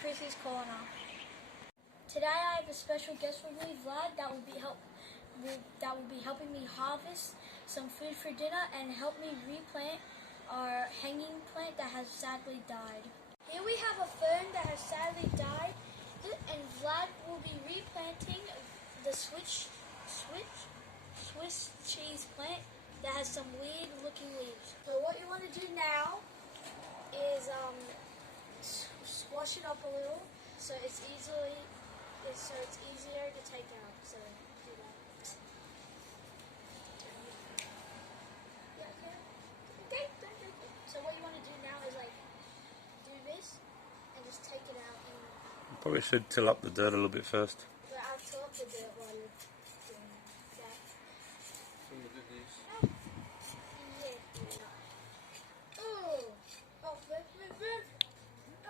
Chrissy's corner. Today I have a special guest with me, Vlad, that will be helping me harvest some food for dinner and help me replant our hanging plant that has sadly died. Here we have a fern that has sadly died, and Vlad will be replanting the Swiss cheese plant that has some weird looking leaves. So what you want to do now is squash it up a little so it's easier to take out. So do that. So what you want to do now is like do this and just take it out. And Probably should till up the dirt a little bit first. but I'll till up the dirt while you're doing that.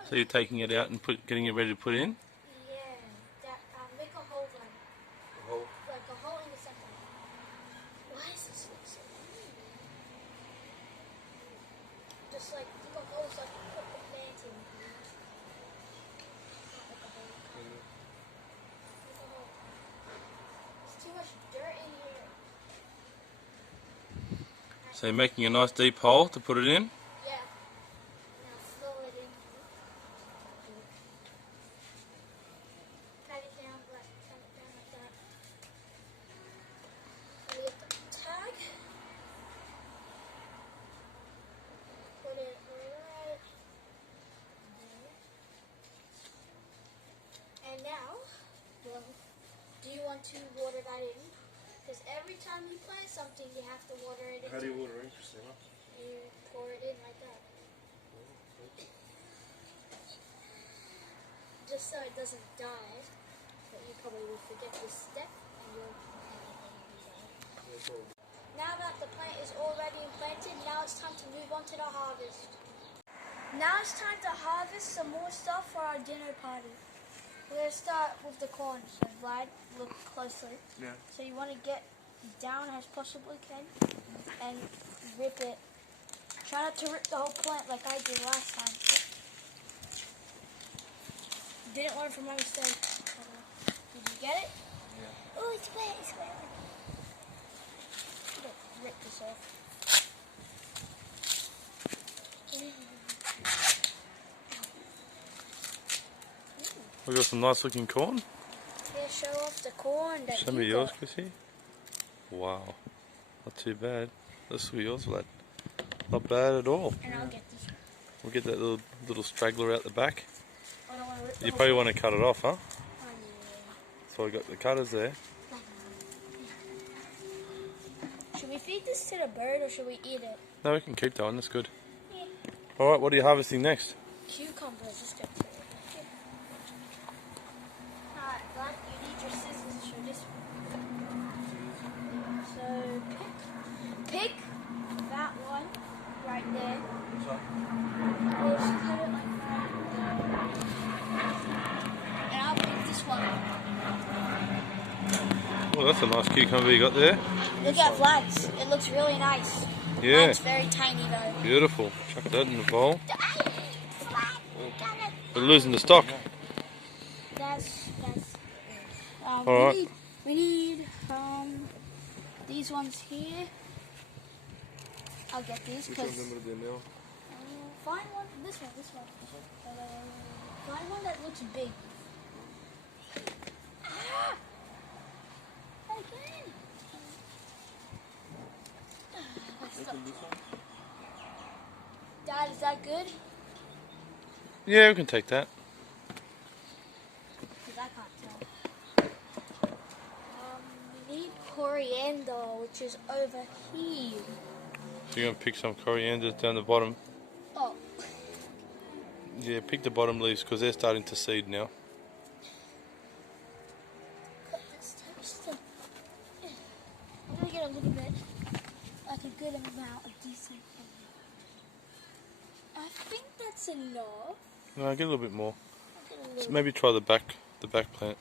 So you're taking it out and getting it ready to put in? Yeah, that make a hole then. A hole? Like a hole in the center. Why is this look so weird? Just like dig a hole so I can put the plant in. Not like a hole. Make a hole. There's too much dirt in here. So you're making a nice deep hole to put it in? Yeah. Now fill it in. Pat it down, pat it down like that. And we get the tag. Put it right there. And now, well, do you want to water that in? Because every time you plant something, you have to water it in. How do you water in, Christina? You pour it in like that. Just so it doesn't die, but you probably will forget this step and you'll die. Now that the plant is already planted, now it's time to move on to the harvest. Now it's time to harvest some more stuff for our dinner party. We're going to start with the corn. So Vlad, look closely. Yeah. So you want to get down as possibly can and rip it. Try not to rip the whole plant like I did last time. Didn't learn from my mistake. Did you get it? Yeah. Oh, it's wet, it's wet. I'm gonna rip this off. We've got some nice looking corn. Yeah, show off the corn that Show me yours, Chrissy. Wow. Not too bad. Let's see yours, Vlad. Not bad at all. And I'll get this one. We'll get that little straggler out the back. I don't want to rip the You whole probably thing. want to cut it off, huh? Oh, yeah. So we got the cutters there. Should we feed this to the bird or should we eat it? No, we can keep that one. That's good. Yeah. Alright, what are you harvesting next? Cucumbers. Let's go. Alright, Vlad, you need your scissors to show this one. So pick that one right there. Just cut it like that. And I'll pick this one. Well, that's a nice cucumber you got there. Look at Vlad's. It looks really nice. Yeah. Mine's very tiny though. Beautiful. Chuck that in the bowl. Vlad, you got it. We're losing the stock. That's All right. we need these ones here. I'll get these because find one. This one. Find one that looks big. Ah! Again. Dad, is that good? Yeah, we can take that. Because I can't tell. We need coriander, which is over here. So you're going to pick some coriander down the bottom. Oh. Yeah, pick the bottom leaves because they're starting to seed now. Cut this toast. I'm going to get a little bit, like a good amount, a decent amount. I think that's enough. No, get a little bit more. I'll get a So little maybe try the back plant.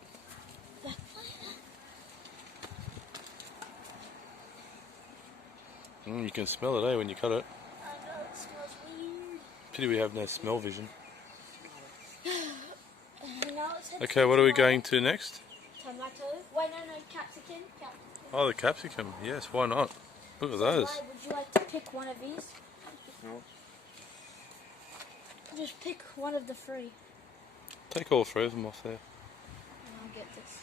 back. You can smell it, when you cut it. I know it smells weird. Pity we have no smell vision. Okay, what are we going to next? Tomato. Wait, no, capsicum. Oh, the capsicum. Yes, why not? Look at So, those. Vlad, would you like to pick one of these? No. Just pick one of the three. Take all three of them off there. And I'll get this.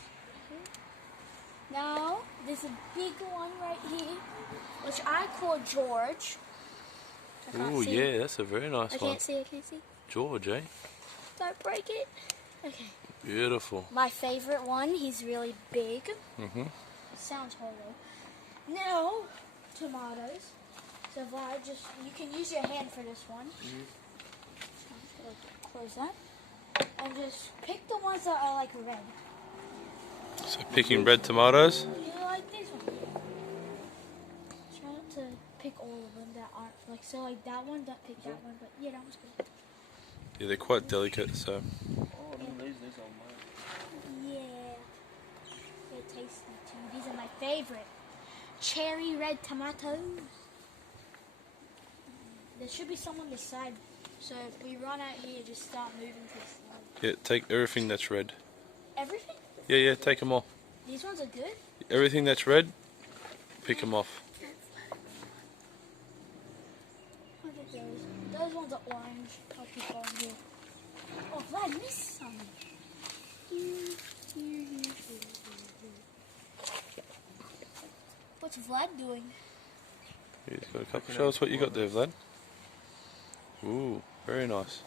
Now, there's a big one right here, which I call George. Oh yeah, that's a very nice I one. can't see. George, eh? Don't break it. Okay. Beautiful. My favorite one, he's really big. Sounds hollow. Now, tomatoes. So Vlad, you can use your hand for this one. Close that. And just pick the ones that are like red. So picking red tomatoes. You like this one? Try not to pick all of them that aren't like so like that one. Don't pick that one, but yeah, that one's good. Yeah, they're quite delicate, so. Oh, no, these are mine. Yeah, they're tasty too. These are my favorite. Cherry red tomatoes. There should be some on the side, so if we run out here, just start moving to the side. Yeah, take everything that's red. Everything? Yeah, take them all. These ones are good? Everything that's red, pick them off. Look at those. Those ones are orange. I'll keep going here. Oh, Vlad missed some. Here. What's Vlad doing? He's got a couple. Show us what you got there, Vlad. Ooh, very nice.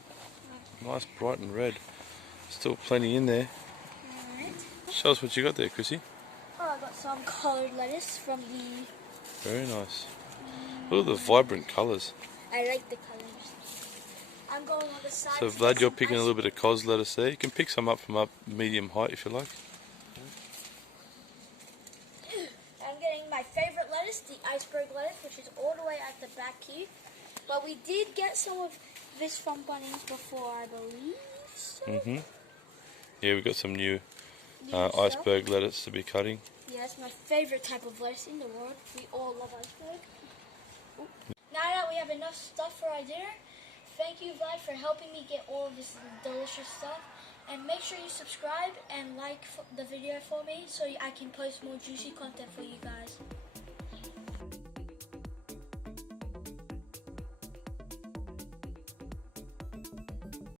Nice, bright and red. Still plenty in there. Alright. Show us what you got there, Chrissy. Oh, I got some coloured lettuce from the... Very nice. Look at the vibrant colours. I like the colours. I'm going on the side. So Vlad, you're picking a little bit of cos lettuce there. You can pick some up from up medium height if you like. I'm getting my favourite lettuce, the Iceberg Lettuce, which is all the way at the back here. But we did get some of this from Bunnings before, I believe. So. Yeah, we've got some new stuff. iceberg lettuce to be cutting. Yeah, it's my favourite type of lettuce in the world. We all love iceberg. Ooh. Now that we have enough stuff for our dinner, thank you, Vlad, for helping me get all of this delicious stuff. And make sure you subscribe and like the video for me so I can post more juicy content for you guys.